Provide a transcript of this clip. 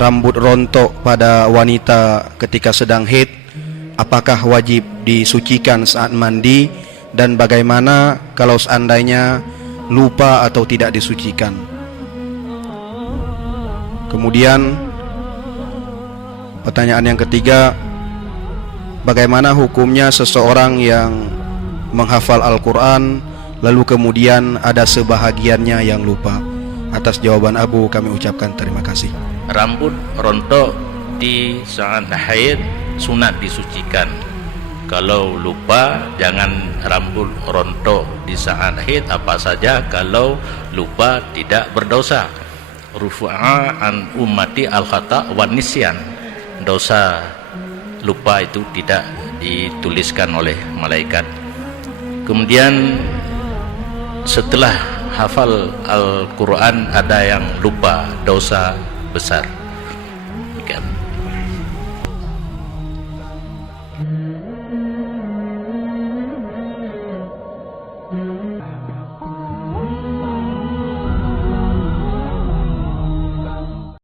rambut rontok pada wanita ketika sedang haid, apakah wajib disucikan saat mandi, dan bagaimana kalau seandainya lupa atau tidak disucikan. Kemudian pertanyaan yang ketiga, bagaimana hukumnya seseorang yang menghafal Al-Quran lalu kemudian ada sebahagiannya yang lupa? Atas jawaban Abu kami ucapkan terima kasih. Rambut rontok di saat haid sunat disucikan. Kalau lupa, jangan rambut rontok di saat haid apa saja. Kalau lupa tidak berdosa. Rufa'a an ummati al-khata' wan nisyan. Dosa lupa itu tidak dituliskan oleh malaikat. Kemudian setelah hafal Al-Quran ada yang lupa, dosa besar.